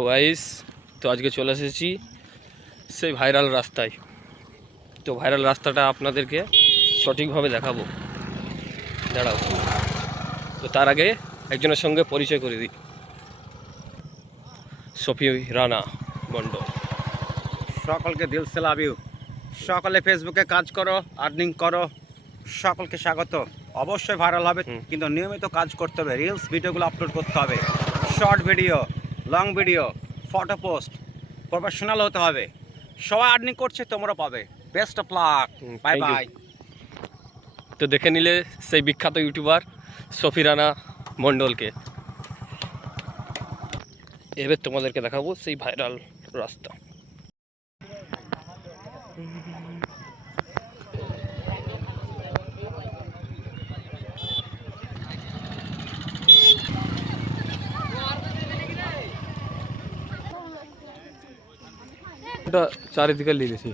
তো গাইস, তো আজকে চলে এসেছি সেই ভাইরাল রাস্তায়। তো ভাইরাল রাস্তাটা আপনাদেরকে সঠিকভাবে দেখাবো, দাঁড়াও। তো তার আগে একজনের সঙ্গে পরিচয় করে দিই, সফি রানা মণ্ডল। সকলকে দিল সে লাভ ইউ। সকলে ফেসবুকে কাজ করো, আর্নিং করো। সকলকে স্বাগত। অবশ্যই ভাইরাল হবে, কিন্তু নিয়মিত কাজ করতে হবে। রিলস ভিডিওগুলো আপলোড করতে হবে, short video, long video, photo post, professional হতে হবে। সবাই আর্নিং করছে, তোমরা পাবে। Best of luck, bye Thank you. Bye. তো দেখে নিলে সেই বিখ্যাত ইউটিউবার সফি রানা মণ্ডলকে। এবার তোমাদেরকে দেখাবো সেই ভাইরাল রাস্তা। এটা চারিদিকে লিখেছি।